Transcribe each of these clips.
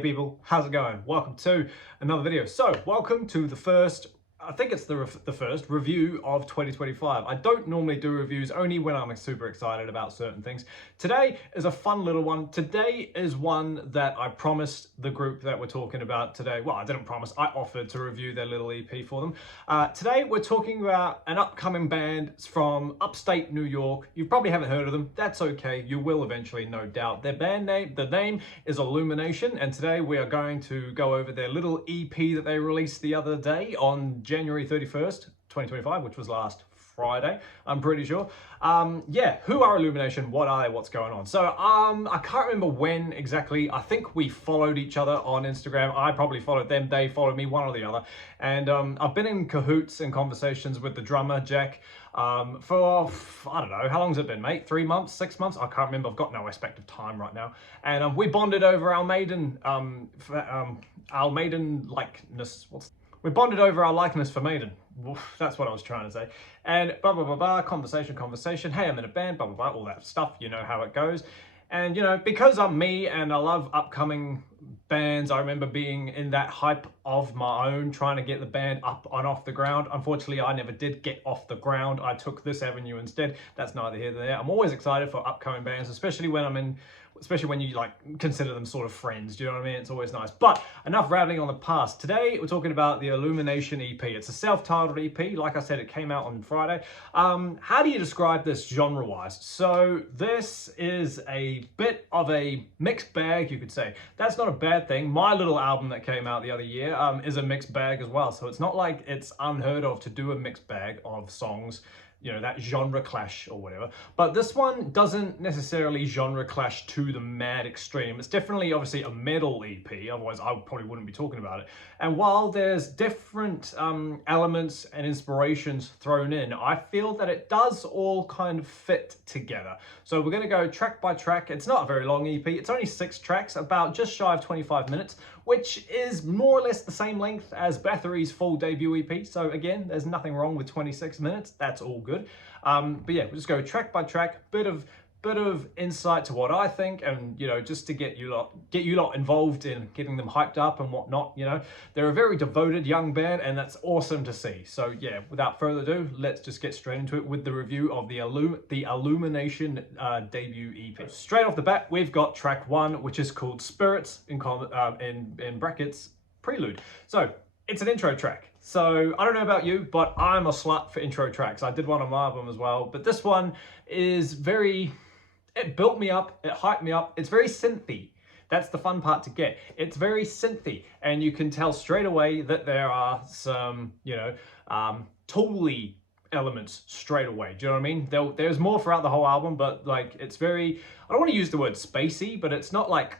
people, how's it going? Welcome to another video. So welcome to the first, I think it's the first review of 2025. I don't normally do reviews, only when I'm super excited about certain things. Today is a fun little one. Today is one that I promised the group that we're talking about today. Well, I didn't promise, I offered to review their little EP for them. Today we're talking about an upcoming band from upstate New York. You probably haven't heard of them. That's okay, you will eventually, no doubt. Their band name, the name is Allumination, and today we are going to go over their little EP that they released the other day on January 31st, 2025, which was last Friday, I'm pretty sure. Yeah, who are Allumination? What are they? What's going on? So I can't remember when exactly. I think we followed each other on Instagram. I probably followed them. They followed me, one or the other. And I've been in cahoots and conversations with the drummer, Jack, for, I don't know, how long has it been, mate? 3 months, 6 months? I can't remember. I've got no aspect of time right now. And we bonded over our maiden likeness. We bonded over our likeness for Maiden. That's what I was trying to say. And blah, blah, blah, blah, conversation. Hey, I'm in a band, blah, blah, blah, all that stuff. You know how it goes. And, you know, because I'm me and I love upcoming bands, I remember being in that hype of my own, trying to get the band up and off the ground. Unfortunately, I never did get off the ground. I took this avenue instead. That's neither here nor there. I'm always excited for upcoming bands, especially when you like consider them sort of friends. Do you know what I mean? It's always nice. But enough rattling on the past. Today we're talking about the Allumination EP. It's a self-titled EP. Like I said, it came out on Friday. How do you describe this genre-wise? So this is a bit of a mixed bag, you could say. That's not a bad thing. My little album that came out the other year is a mixed bag as well. So it's not like it's unheard of to do a mixed bag of songs, you know, that genre clash or whatever. But this one doesn't necessarily genre clash to the mad extreme. It's definitely obviously a metal EP, otherwise I probably wouldn't be talking about it. And while there's different elements and inspirations thrown in, I feel that it does all kind of fit together. So we're gonna go track by track. It's not a very long EP, it's only 6 tracks, about just shy of 25 minutes, which is more or less the same length as Bathory's full debut EP. So again, there's nothing wrong with 26 minutes. That's all good. But yeah, we'll just go track by track, bit of insight to what I think, and you know, just to get you lot involved in getting them hyped up and whatnot. You know, they're a very devoted young band, and that's awesome to see. So yeah, without further ado, let's just get straight into it with the review of the Allumination debut EP. Straight off the bat, we've got track 1, which is called Spirits, in brackets Prelude. So it's an intro track. So I don't know about you, but I'm a slut for intro tracks. I did one on my album as well, but this one is it built me up, it hyped me up. It's very synthy. That's the fun part to get. It's very synthy, and you can tell straight away that there are some, you know, Tool-y elements straight away. Do you know what I mean? There's more throughout the whole album, but like it's very, I don't want to use the word spacey, but it's not like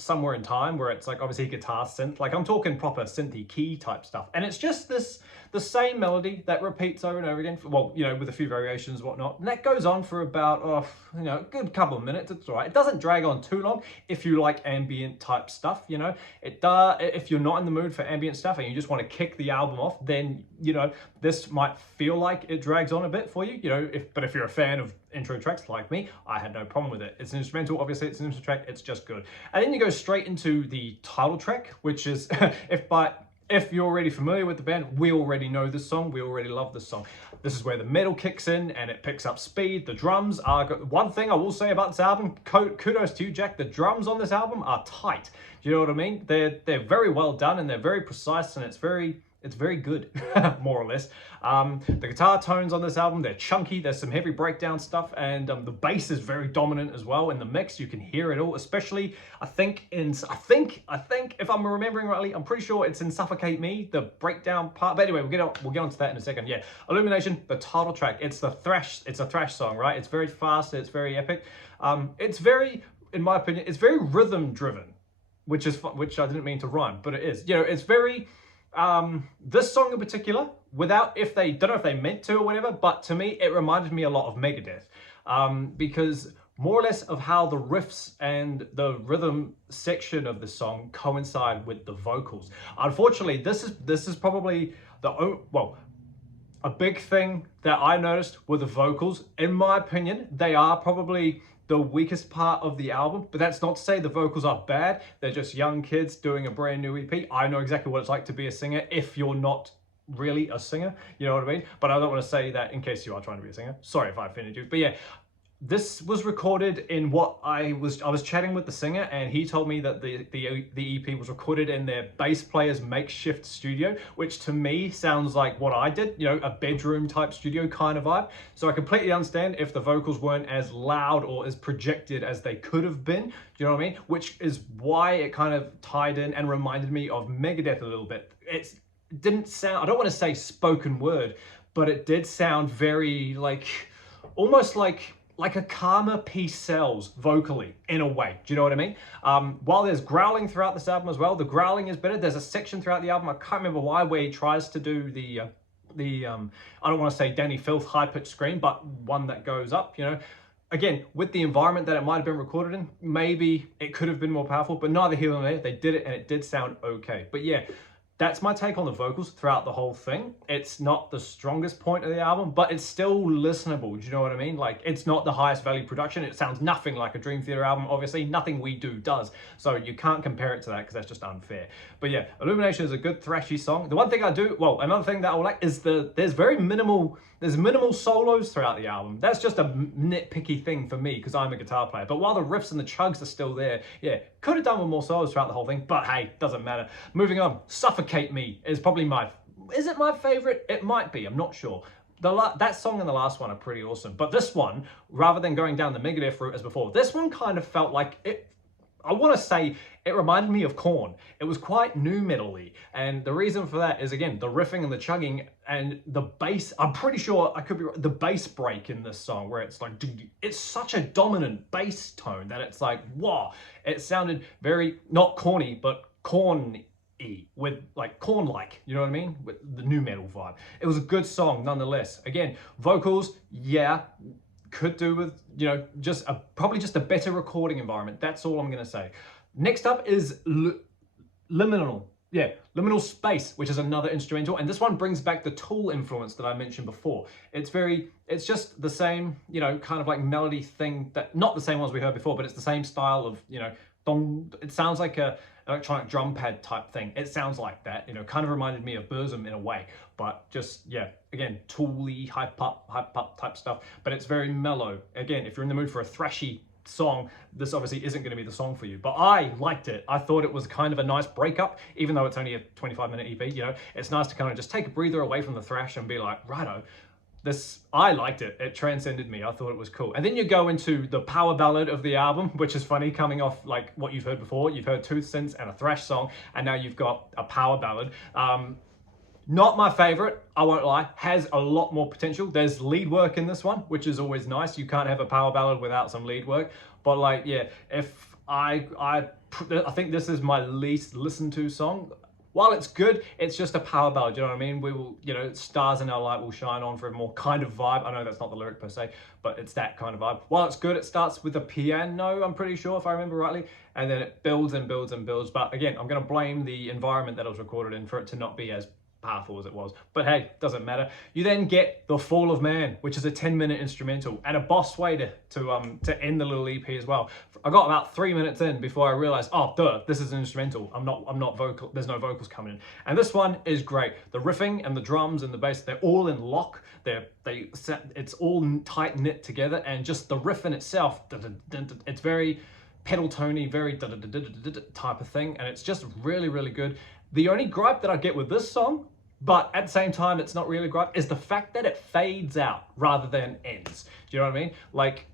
Somewhere in Time where it's like obviously guitar synth. Like I'm talking proper synthy key type stuff, and it's just the same melody that repeats over and over again. Well, you know, with a few variations, whatnot, and that goes on for about you know, a good couple of minutes. It's all right. It doesn't drag on too long if you like ambient type stuff. You know, it does. If you're not in the mood for ambient stuff and you just want to kick the album off, then you know this might feel like it drags on a bit for you. You know, but if you're a fan of intro tracks like me, I had no problem with it. It's an instrumental, obviously it's an intro track, it's just good. And then you go straight into the title track, which is if you're already familiar with the band, we already know this song, we already love this song. This is where the metal kicks in and it picks up speed. The drums are good. One thing I will say about this album, kudos to you, Jack, the drums on this album are tight. Do you know what I mean? They're very well done, and they're very precise, and it's very good, more or less. The guitar tones on this album, they're chunky, there's some heavy breakdown stuff, and the bass is very dominant as well. In the mix, you can hear it all, especially, I think, if I'm remembering rightly, I'm pretty sure it's in Suffocate Me, the breakdown part. But anyway, we'll get onto that in a second. Yeah, Illumination, the title track, it's a thrash song, right? It's very fast, it's very epic. It's very, in my opinion, it's very rhythm driven, which I didn't mean to rhyme, but it is. You know, it's very, this song in particular, don't know if they meant to or whatever, but to me it reminded me a lot of Megadeth, because more or less of how the riffs and the rhythm section of the song coincide with the vocals. Unfortunately, this is probably a big thing that I noticed with the vocals. In my opinion, they are probably the weakest part of the album, but that's not to say the vocals are bad. They're just young kids doing a brand new EP. I know exactly what it's like to be a singer if you're not really a singer, you know what I mean? But I don't want to say that in case you are trying to be a singer. Sorry if I offended you, but yeah. This was recorded in what I was chatting with the singer, and he told me that the EP was recorded in their bass player's makeshift studio, which to me sounds like what I did, you know, a bedroom type studio kind of vibe. So I completely understand if the vocals weren't as loud or as projected as they could have been, do you know what I mean? Which is why it kind of tied in and reminded me of Megadeth a little bit. It didn't sound, I don't want to say spoken word, but it did sound very like, almost like a calmer piece sells vocally in a way. Do you know what I mean? While there's growling throughout this album as well, the growling is better. There's a section throughout the album, I can't remember why, where he tries to do the I don't want to say Danny Filth high-pitched scream, but one that goes up, you know. Again, with the environment that it might have been recorded in, maybe it could have been more powerful, but neither here nor there. They did it and it did sound okay. But yeah, that's my take on the vocals throughout the whole thing. It's not the strongest point of the album, but it's still listenable. Do you know what I mean? Like, it's not the highest value production. It sounds nothing like a Dream Theater album. Obviously, nothing we do does. So you can't compare it to that because that's just unfair. But yeah, Illumination is a good thrashy song. The one thing I do, well, another thing that I like is there's minimal solos throughout the album. That's just a nitpicky thing for me because I'm a guitar player. But while the riffs and the chugs are still there, yeah, could have done with more solos throughout the whole thing, but hey, doesn't matter. Moving on, Suffocate Me is probably is it my favorite? It might be, I'm not sure. That song and the last one are pretty awesome. But this one, rather than going down the Megadeth route as before, this one kind of felt like it, I want to say it reminded me of Korn. It was quite nu metal-y, and the reason for that is, again, the riffing and the chugging and the bass. I'm pretty sure, I could be right, the bass break in this song where it's like, it's such a dominant bass tone that it's like, wow. It sounded very, not corny, but Korn-y, with like Korn-like, you know what I mean? With the nu metal vibe. It was a good song nonetheless. Again, vocals, yeah, could do with, you know, probably just a better recording environment. That's all I'm gonna say. Next up is Liminal. Yeah, Liminal Space, which is another instrumental, and this one brings back the Tool influence that I mentioned before. It's just the same, you know, kind of like melody thing, that not the same ones we heard before, but it's the same style of, you know, dong. It sounds like a electronic drum pad type thing. It sounds like that, you know, kind of reminded me of Burzum in a way, but just, yeah, again, Tool-y, hype up type stuff, but it's very mellow. Again, if you're in the mood for a thrashy song, this obviously isn't going to be the song for you, but I liked it. I thought it was kind of a nice breakup, even though it's only a 25-minute EP, you know. It's nice to kind of just take a breather away from the thrash and be like, righto, I liked it. It transcended me. I thought it was cool. And then you go into the power ballad of the album, which is funny, coming off like what you've heard before. You've heard Tooth Synths and a thrash song, and now you've got a power ballad. Not my favorite, I won't lie, has a lot more potential. There's lead work in this one, which is always nice. You can't have a power ballad without some lead work. But like, yeah, if I think this is my least listened to song. While it's good, it's just a power ballad, you know what I mean? We will, you know, stars in our light will shine on forevermore kind of vibe. I know that's not the lyric per se, but it's that kind of vibe. While it's good, it starts with a piano, I'm pretty sure, if I remember rightly, and then it builds and builds and builds. But again, I'm going to blame the environment that it was recorded in for it to not be as powerful as it was, but hey, doesn't matter. You then get The Fall of Man, which is a 10-minute instrumental and a boss way to end the little EP as well. I got about 3 minutes in before I realized, oh duh, this is an instrumental. I'm not vocal. There's no vocals coming in, and this one is great. The riffing and the drums and the bass, they're all in lock. It's all tight knit together, and just the riff in itself, it's very pedal tony, very type of thing, and it's just really, really good. The only gripe that I get with this song, but at the same time it's not really a gripe, is the fact that it fades out rather than ends. Do you know what I mean? Like,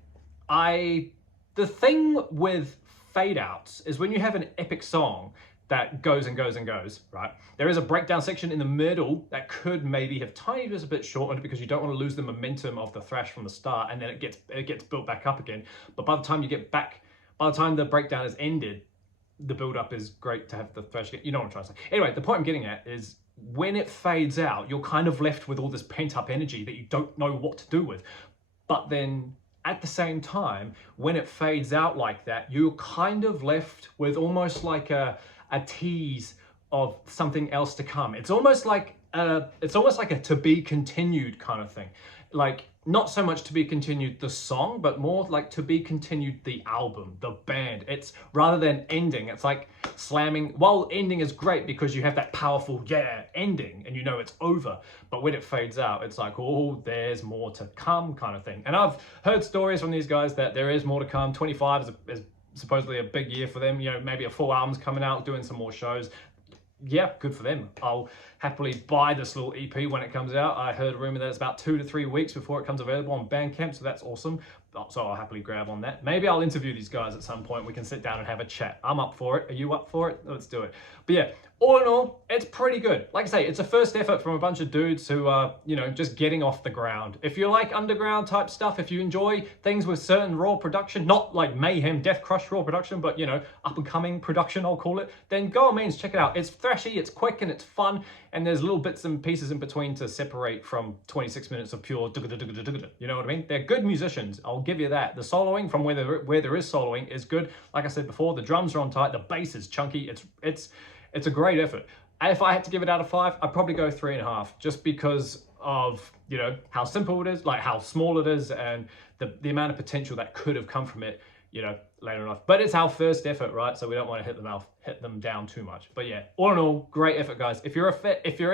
the thing with fade outs is when you have an epic song that goes and goes and goes, right? There is a breakdown section in the middle that could maybe have tiny just a bit shortened because you don't want to lose the momentum of the thrash from the start, and then it gets built back up again. But by the time the breakdown is ended, the build-up is great to have the thrash. You know what I'm trying to say. Anyway, the point I'm getting at is when it fades out, you're kind of left with all this pent-up energy that you don't know what to do with. But then at the same time, when it fades out like that, you're kind of left with almost like a tease of something else to come. It's almost like a to be continued kind of thing. Like, not so much to be continued the song, but more like to be continued the album, the band. It's rather than ending, it's like slamming. While ending is great because you have that powerful, yeah, ending and you know it's over. But when it fades out, it's like, oh, there's more to come kind of thing. And I've heard stories from these guys that there is more to come. 25 is supposedly a big year for them. You know, maybe a full album's coming out, doing some more shows. Yeah, good for them. I'll happily buy this little EP when it comes out. I heard a rumor that it's about 2 to 3 weeks before it comes available on Bandcamp, so that's awesome. So I'll happily grab on that. Maybe I'll interview these guys at some point. We can sit down and have a chat. I'm up for it. Are you up for it? Let's do it. But yeah, all in all, it's pretty good. Like I say, it's a first effort from a bunch of dudes who are, you know, just getting off the ground. If you like underground type stuff, if you enjoy things with certain raw production, not like Mayhem, Death Crush raw production, but, you know, up and coming production, I'll call it, then go on means check it out. It's thrashy, it's quick, and it's fun, and there's little bits and pieces in between to separate from 26 minutes of pure you know what I mean? They're good musicians, I'll give you that. The soloing from where there is soloing is good. Like I said before, the drums are on tight, the bass is chunky, it's a great effort. If I had to give it out of 5, I'd probably go 3.5, just because of, you know, how simple it is, like how small it is, and the amount of potential that could have come from it, you know, later in life. But it's our first effort, right? So we don't want to hit them down too much. But yeah, all in all, great effort, guys. If you're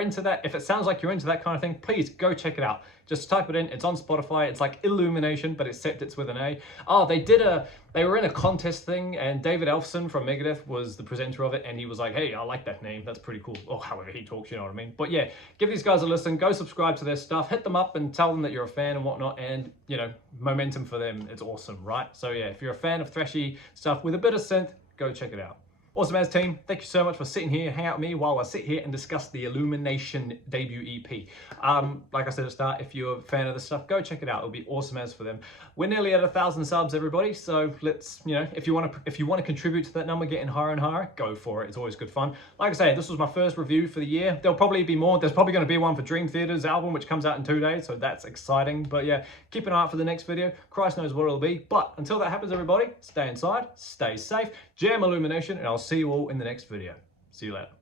into that, if it sounds like you're into that kind of thing, please go check it out. Just type it in. It's on Spotify. It's like Illumination, but except it's with an A. Oh, they were in a contest thing, and David Ellefson from Megadeth was the presenter of it, and he was like, hey, I like that name. That's pretty cool. Or however he talks, you know what I mean? But yeah, give these guys a listen. Go subscribe to their stuff. Hit them up and tell them that you're a fan and whatnot, and, you know, momentum for them. It's awesome, right? So yeah, if you're a fan of thrashy stuff with a bit of synth, go check it out. Awesome as team, thank you so much for sitting here, hang out with me while I sit here and discuss the Illumination debut EP. Like I said at the start, if you're a fan of this stuff, go check it out. It'll be awesome as for them. We're nearly at 1,000 subs, everybody. So let's, you know, if you want to contribute to that number, getting higher and higher, go for it. It's always good fun. Like I say, this was my first review for the year. There'll probably be more. There's probably going to be one for Dream Theater's album, which comes out in 2 days. So that's exciting. But yeah, keep an eye out for the next video. Christ knows what it'll be. But until that happens, everybody, stay inside, stay safe, jam Illumination, and I'll see you all in the next video. See you later.